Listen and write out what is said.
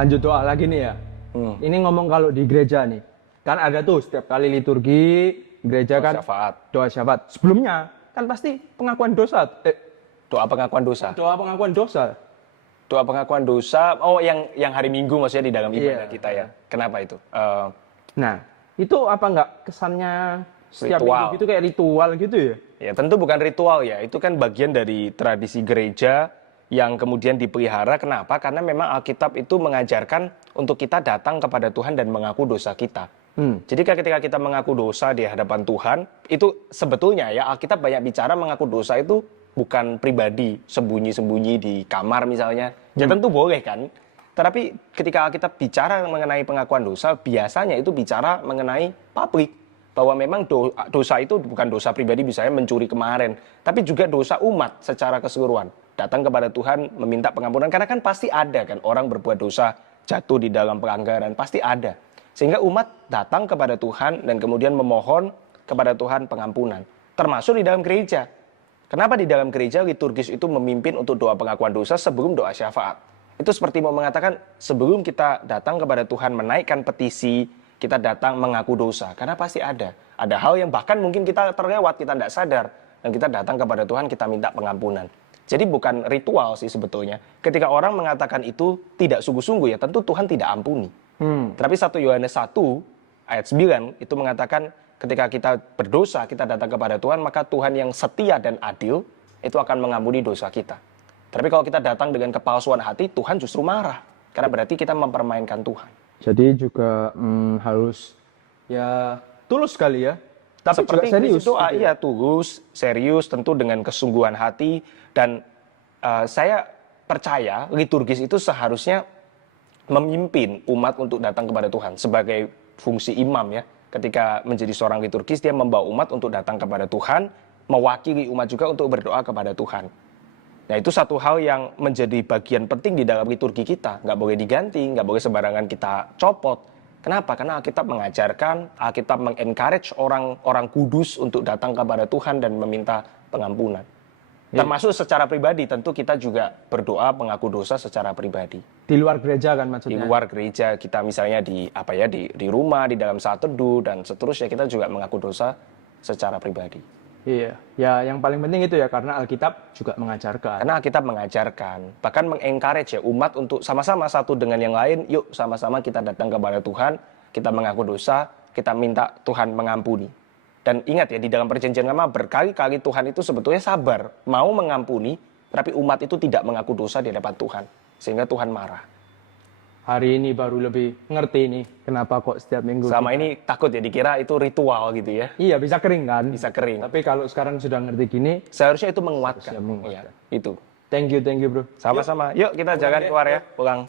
lanjut doa lagi nih ya. Ini ngomong kalau di gereja nih, kan ada tuh setiap kali liturgi gereja kan doa syafaat. Sebelumnya kan pasti pengakuan dosa. Doa pengakuan dosa. Doa pengakuan dosa. Doa pengakuan dosa. Oh, yang hari Minggu maksudnya di dalam ibadah kita ya. Kenapa itu? Nah, itu apa enggak kesannya setiap Ritual. minggu gitu kayak ritual gitu ya? Ya, tentu bukan ritual ya. Itu kan bagian dari tradisi gereja yang kemudian dipelihara. Kenapa? Karena memang Alkitab itu mengajarkan untuk kita datang kepada Tuhan dan mengaku dosa kita. Jadi ketika kita mengaku dosa di hadapan Tuhan, itu sebetulnya ya Alkitab banyak bicara mengaku dosa itu bukan pribadi, sembunyi-sembunyi di kamar misalnya. Ya tentu boleh kan. Tetapi ketika Alkitab bicara mengenai pengakuan dosa, biasanya itu bicara mengenai publik. Bahwa memang dosa itu bukan dosa pribadi misalnya mencuri kemarin, tapi juga dosa umat secara keseluruhan. Datang kepada Tuhan meminta pengampunan, karena kan pasti ada kan orang berbuat dosa, jatuh di dalam pelanggaran, pasti ada. Sehingga umat datang kepada Tuhan dan kemudian memohon kepada Tuhan pengampunan. Termasuk di dalam gereja. Kenapa di dalam gereja liturgis itu memimpin untuk doa pengakuan dosa sebelum doa syafaat? Itu seperti mau mengatakan sebelum kita datang kepada Tuhan menaikkan petisi, kita datang mengaku dosa. Karena pasti ada. Ada hal yang bahkan mungkin kita terlewat, kita tidak sadar. Dan kita datang kepada Tuhan, kita minta pengampunan. Jadi bukan ritual sih sebetulnya. Ketika orang mengatakan itu tidak sungguh-sungguh ya tentu Tuhan tidak ampuni. Tapi 1 Yohanes 1 ayat 9 itu mengatakan ketika kita berdosa, kita datang kepada Tuhan, maka Tuhan yang setia dan adil itu akan mengampuni dosa kita. Tapi kalau kita datang dengan kepalsuan hati, Tuhan justru marah. Karena berarti kita mempermainkan Tuhan. Jadi juga harus ya tulus kali ya. Tapi seperti juga serius. Doa, iya tulus, serius, tentu dengan kesungguhan hati. Dan saya percaya liturgis itu seharusnya memimpin umat untuk datang kepada Tuhan sebagai fungsi imam ya. Ketika menjadi seorang liturgis, dia membawa umat untuk datang kepada Tuhan, mewakili umat juga untuk berdoa kepada Tuhan. Nah itu satu hal yang menjadi bagian penting di dalam liturgi kita. Nggak boleh diganti, nggak boleh sembarangan kita copot. Kenapa? Karena Alkitab mengajarkan, Alkitab mengencourage orang kudus untuk datang kepada Tuhan dan meminta pengampunan. Termasuk secara pribadi, tentu kita juga berdoa mengaku dosa secara pribadi. Di luar gereja kan maksudnya? Di luar gereja, kita misalnya di rumah, di dalam saat teduh, dan seterusnya kita juga mengaku dosa secara pribadi. Iya, ya yang paling penting itu ya, karena Alkitab juga mengajarkan. Karena Alkitab mengajarkan, bahkan mengencourage ya umat untuk sama-sama satu dengan yang lain, yuk sama-sama kita datang kepada Tuhan, kita mengaku dosa, kita minta Tuhan mengampuni. Dan ingat ya, di dalam perjanjian lama berkali-kali Tuhan itu sebetulnya sabar, mau mengampuni, tapi umat itu tidak mengaku dosa di hadapan Tuhan, sehingga Tuhan marah. Hari ini baru lebih ngerti nih, kenapa kok setiap minggu. Selama ini takut ya, dikira itu ritual gitu ya. Iya, bisa kering kan? Bisa kering. Tapi kalau sekarang sudah ngerti gini, seharusnya itu menguatkan. Ya, itu. Thank you bro. Sama-sama. Yuk kita jangan keluar ya, pulang.